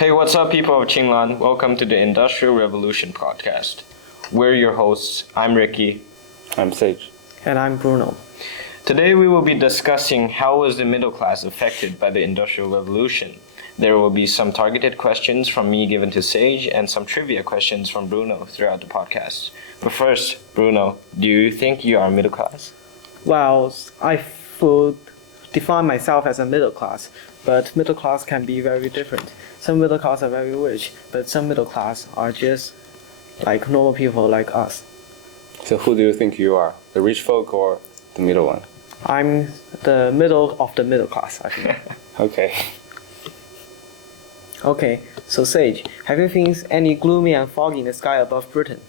Hey, what's up, people of Qinglan? Welcome to the Industrial Revolution podcast. We're your hosts. I'm Ricky. I'm Sage. And I'm Bruno. Today we will be discussing how was the middle class affected by the Industrial Revolution. There will be some targeted questions from me given to Sage and some trivia questions from Bruno throughout the podcast. But first, Bruno, do you think you are middle class? Well, I would define myself as a middle class, but middle class can be very different. Some middle class are very rich, but some middle class are just like normal people like us. So who do you think you are? The rich folk or the middle one? I'm the middle of the middle class, I think. Okay. Okay, so Sage, have you seen any gloomy and foggy in the sky above Britain?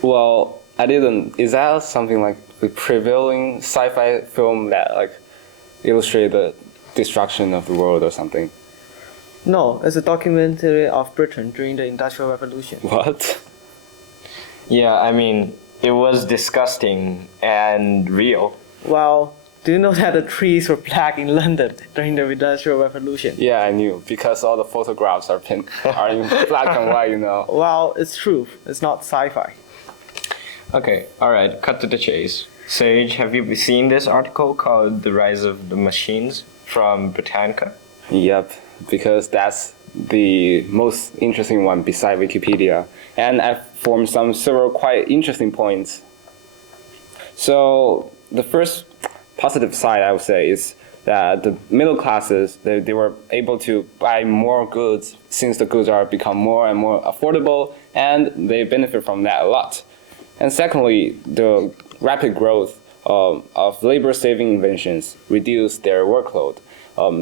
Well, I didn't. Is that something like the prevailing sci-fi film that illustrate the destruction of the world or something? No, it's a documentary of Britain during the Industrial Revolution. What? Yeah, I mean, it was disgusting and real. Well, do you know that the trees were black in London during the Industrial Revolution? Yeah, I knew, because all the photographs are in black and white, you know. Well, it's true. It's not sci-fi. Okay, alright, cut to the chase. Sage, have you seen this article called The Rise of the Machines from Britannica? Yep, because that's the most interesting one beside Wikipedia. And I've formed several quite interesting points. So the first positive side, I would say, is that the middle classes, they were able to buy more goods since the goods are become more and more affordable, and they benefit from that a lot. And secondly, the rapid growth of labor-saving inventions reduce their workload.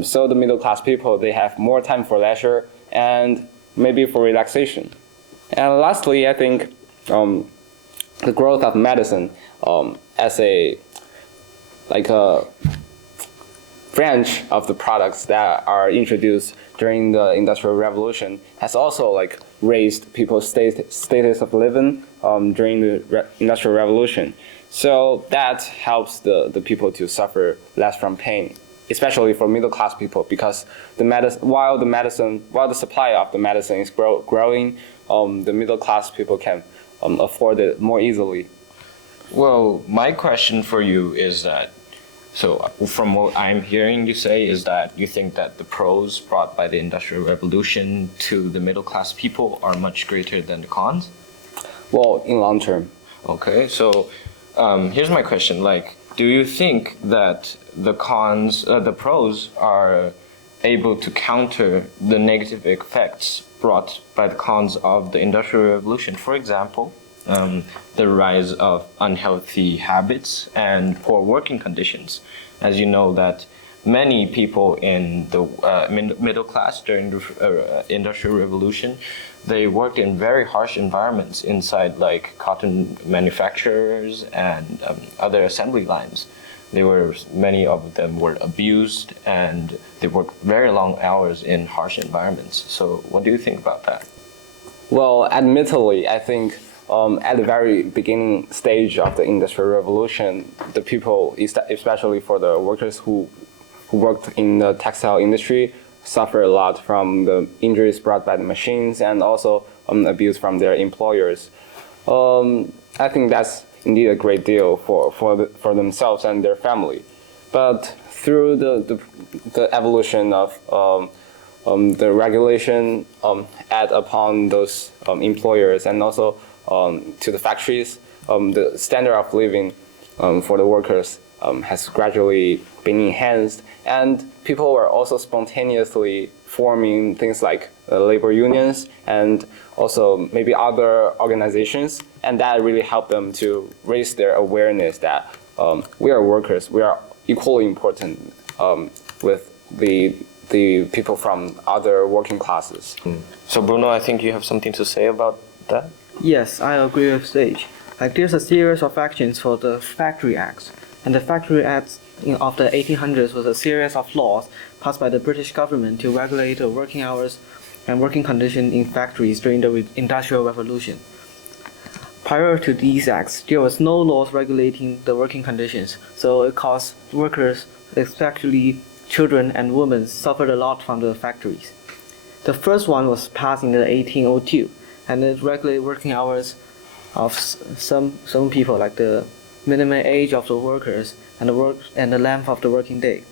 So the middle-class people, they have more time for leisure and maybe for relaxation. And lastly, I think the growth of medicine as a branch of the products that are introduced during the Industrial Revolution has also raised people's status of living during the Industrial Revolution. So that helps the people to suffer less from pain, especially for middle class people, because while the supply of the medicine is growing, the middle class people can afford it more easily. Well, my question for you is that, so from what I'm hearing you say, is that you think that the pros brought by the Industrial Revolution to the middle class people are much greater than the cons? Well, in long term. Okay, so here's my question. Do you think that the pros are able to counter the negative effects brought by the cons of the Industrial Revolution? For example, the rise of unhealthy habits and poor working conditions. As you know that many people in the middle class during the Industrial Revolution, they worked in very harsh environments inside cotton manufacturers and other assembly lines. Many of them were abused and they worked very long hours in harsh environments. So what do you think about that? Well, admittedly, I think at the very beginning stage of the Industrial Revolution, the people, especially for the workers who worked in the textile industry, suffer a lot from the injuries brought by the machines and also abuse from their employers. I think that's indeed a great deal for themselves and their family. But through the evolution of the regulation add upon those employers and also to the factories, the standard of living for the workers has gradually been enhanced, and people were also spontaneously forming things like labor unions and also maybe other organizations, and that really helped them to raise their awareness that we are workers, we are equally important with the people from other working classes. So Bruno, I think you have something to say about that? Yes, I agree with Sage. There's a series of actions for the Factory Acts, and the Factory Acts of the 1800s was a series of laws passed by the British government to regulate the working hours and working conditions in factories during the Industrial Revolution. Prior to these acts, there was no laws regulating the working conditions, so it caused workers, especially children and women, suffered a lot from the factories. The first one was passed in the 1802, and it regulated working hours of some people, like the minimum age of the workers and the length of the working day.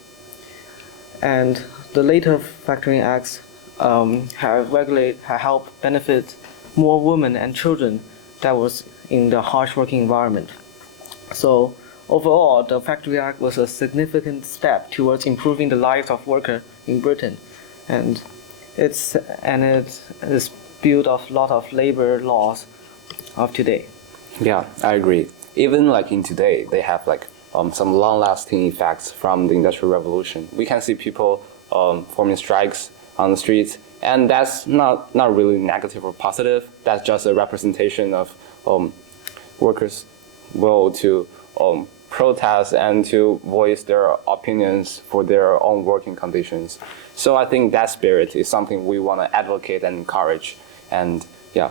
And the later factoring acts have helped benefit more women and children that was in the harsh working environment. So overall, the Factory Act was a significant step towards improving the lives of workers in Britain, and it is built of a lot of labor laws of today. Yeah, I agree. Even like in today, they have like some long-lasting effects from the Industrial Revolution. We can see people forming strikes on the streets, and that's not really negative or positive. That's just a representation of workers' will to protest and to voice their opinions for their own working conditions. So I think that spirit is something we want to advocate and encourage. And yeah.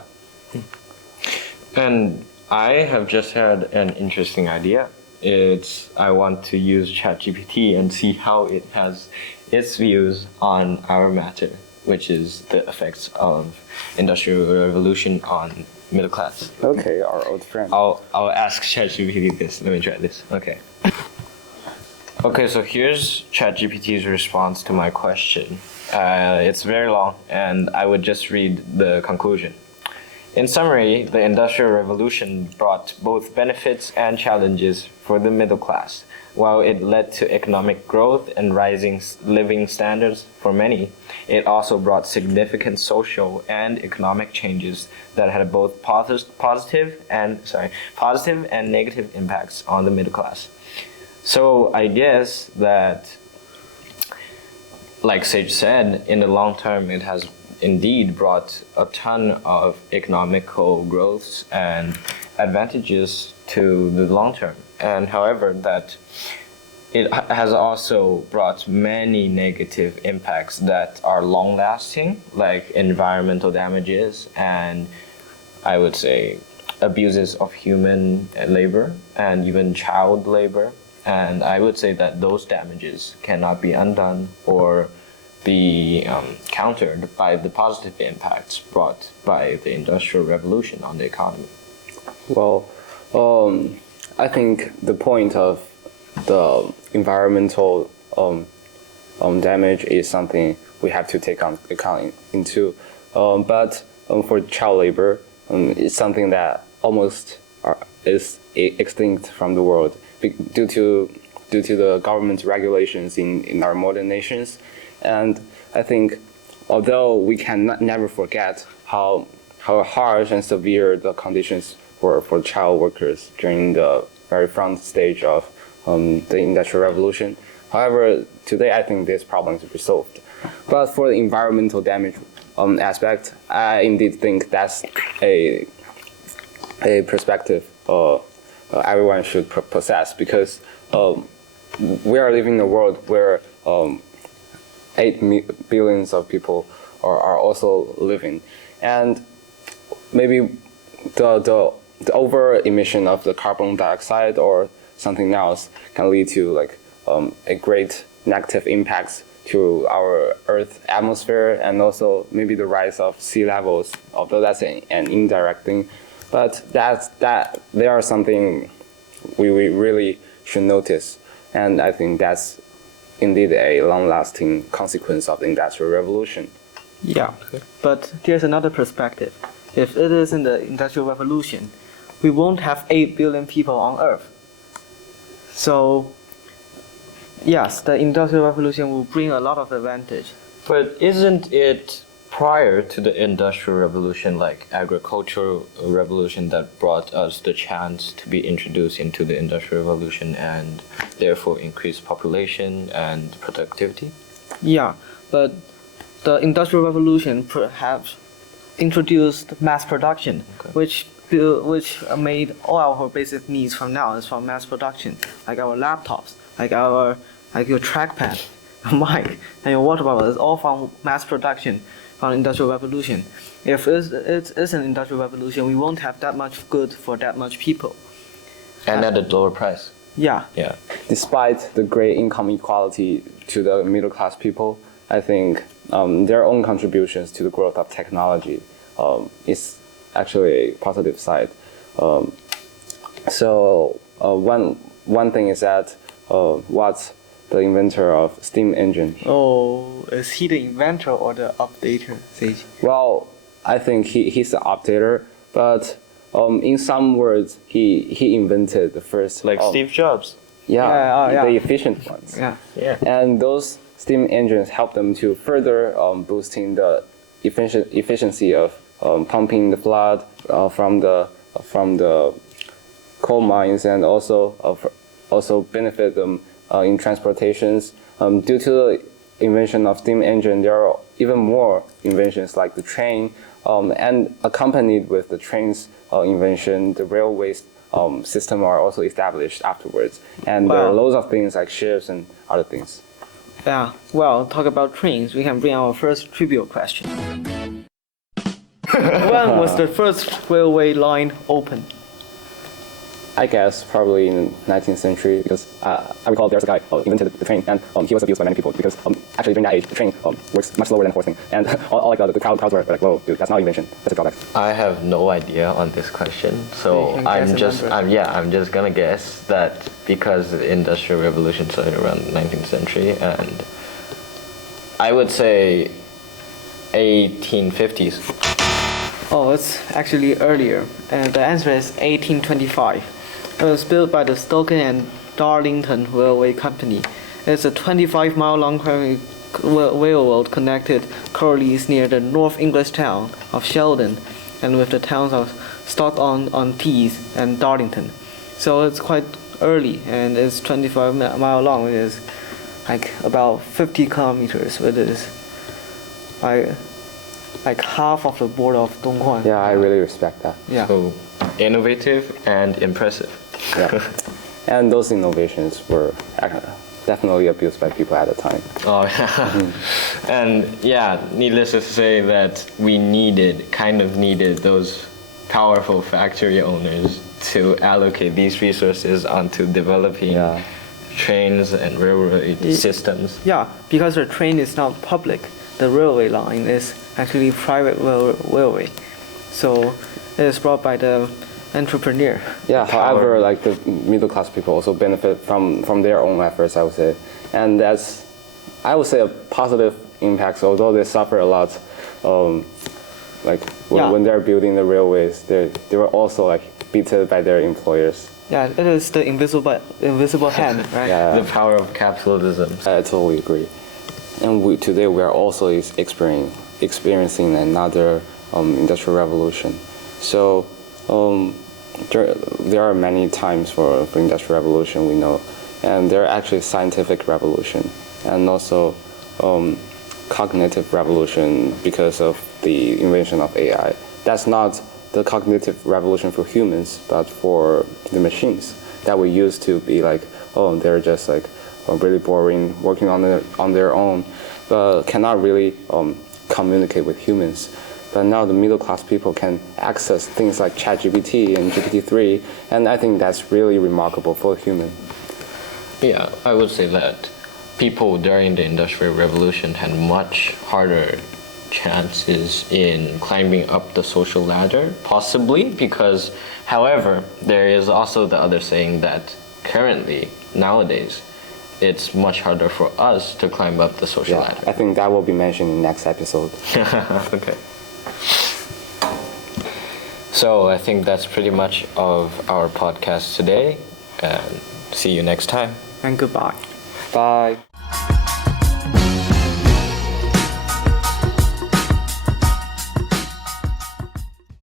And I have just had an interesting idea. I want to use ChatGPT and see how it has its views on our matter, which is the effects of Industrial Revolution on middle class. Okay, our old friend. I'll ask ChatGPT this. Let me try this. Okay. Okay, so here's ChatGPT's response to my question. It's very long, and I would just read the conclusion. In summary, the Industrial Revolution brought both benefits and challenges for the middle class. While it led to economic growth and rising living standards for many, it also brought significant social and economic changes that had both positive and negative impacts on the middle class. So I guess that, like Sage said, in the long term, it has indeed brought a ton of economical growths and advantages to the long term. And however, that it has also brought many negative impacts that are long lasting, like environmental damages and I would say abuses of human labor and even child labor. And I would say that those damages cannot be undone or be countered by the positive impacts brought by the Industrial Revolution on the economy. Well, I think the point of the environmental damage is something we have to take on account into. But for child labor, it's something that almost is extinct from the world due to the government regulations in our modern nations. And I think, although we can never forget how harsh and severe the conditions were for child workers during the very front stage of the Industrial Revolution, however, today I think this problem is resolved. But for the environmental damage aspect, I indeed think that's a perspective everyone should possess, because we are living in a world where 8 billion of people are also living, and maybe the over emission of the carbon dioxide or something else can lead to like a great negative impacts to our Earth atmosphere, and also maybe the rise of sea levels, although that's an indirect thing. But they are something we really should notice, and I think that's indeed a long-lasting consequence of the Industrial Revolution. Yeah, but there's another perspective. If it isn't the Industrial Revolution, we won't have 8 billion people on Earth. So, yes, the Industrial Revolution will bring a lot of advantage. But isn't it prior to the Industrial Revolution, like agricultural revolution, that brought us the chance to be introduced into the Industrial Revolution and therefore increase population and productivity? Yeah, but the Industrial Revolution perhaps introduced mass production, which made all our basic needs from now is from mass production, like our laptops, like your trackpad, your mic, and your water bottle. It's all from mass production. On Industrial Revolution. If it is an Industrial Revolution, we won't have that much good for that much people. And at a lower price. Yeah. Despite the great income equality to the middle class people, I think their own contributions to the growth of technology is actually a positive side. One thing is that what's the inventor of steam engine? Oh, is he the inventor or the updater, Sage? Well, I think he's the updater, but in some words, he invented the first. Like Steve Jobs. Yeah. The efficient ones. Yeah. Yeah. And those steam engines help them to further boosting the efficiency of pumping the flood from the coal mines, and also benefit them in transportations. Due to the invention of steam engine, there are even more inventions like the train, and accompanied with the train's invention, the railways system are also established afterwards. And there are Wow. loads of things like ships and other things. Yeah. Well, talk about trains. We can bring our first trivial question. When was the first railway line opened? I guess probably in the 19th century, because I recall there's a guy who invented the train, and he was abused by many people because actually during that age the train works much slower than horse thing, and all like the crowds were like, whoa, dude, that's not an invention, that's a drawback. I have no idea on this question, You so can I'm guess a just number. I'm just gonna guess that because the Industrial Revolution started around the 19th century, and I would say 1850s. Oh, it's actually earlier. The answer is 1825. It was built by the Stoke and Darlington Railway Company. It's a 25-mile-long railroad connected Corliss near the North English town of Sheldon, and with the towns of Stoke-on-Tees and Darlington. So it's quite early, and it's 25-mile long. It is like about 50 kilometers, which is like half of the border of Dongguan. Yeah, I really respect that. Yeah. So innovative and impressive. Yeah. And those innovations were definitely abused by people at the time. Oh yeah. And yeah, needless to say that we kind of needed those powerful factory owners to allocate these resources onto developing Yeah. trains and railroad systems. Yeah, because the train is not public. The railway line is actually private railway. So it is brought by the entrepreneur. Yeah, Power. however, like the middle class people also benefit from their own efforts, I would say. And that's, I would say, a positive impact, although they suffer a lot. Like when they're building the railways, they were also like beaten by their employers. Yeah, it is the invisible hand, right? Yeah, The power of capitalism. I totally agree. And today we are also experiencing another industrial revolution. So there are many times for industrial revolution, we know, and there are actually scientific revolution and also cognitive revolution because of the invention of AI. That's not the cognitive revolution for humans, but for the machines that we used to be like, oh, they're just like really boring, working on their own, but cannot really communicate with humans. But now the middle class people can access things like ChatGPT and GPT-3, and I think that's really remarkable for a human. Yeah, I would say that people during the Industrial Revolution had much harder chances in climbing up the social ladder, possibly because, however, there is also the other saying that currently, nowadays, it's much harder for us to climb up the social Yeah, ladder. I think that will be mentioned in next episode. Okay. So I think that's pretty much of our podcast today, and see you next time. And goodbye. Bye.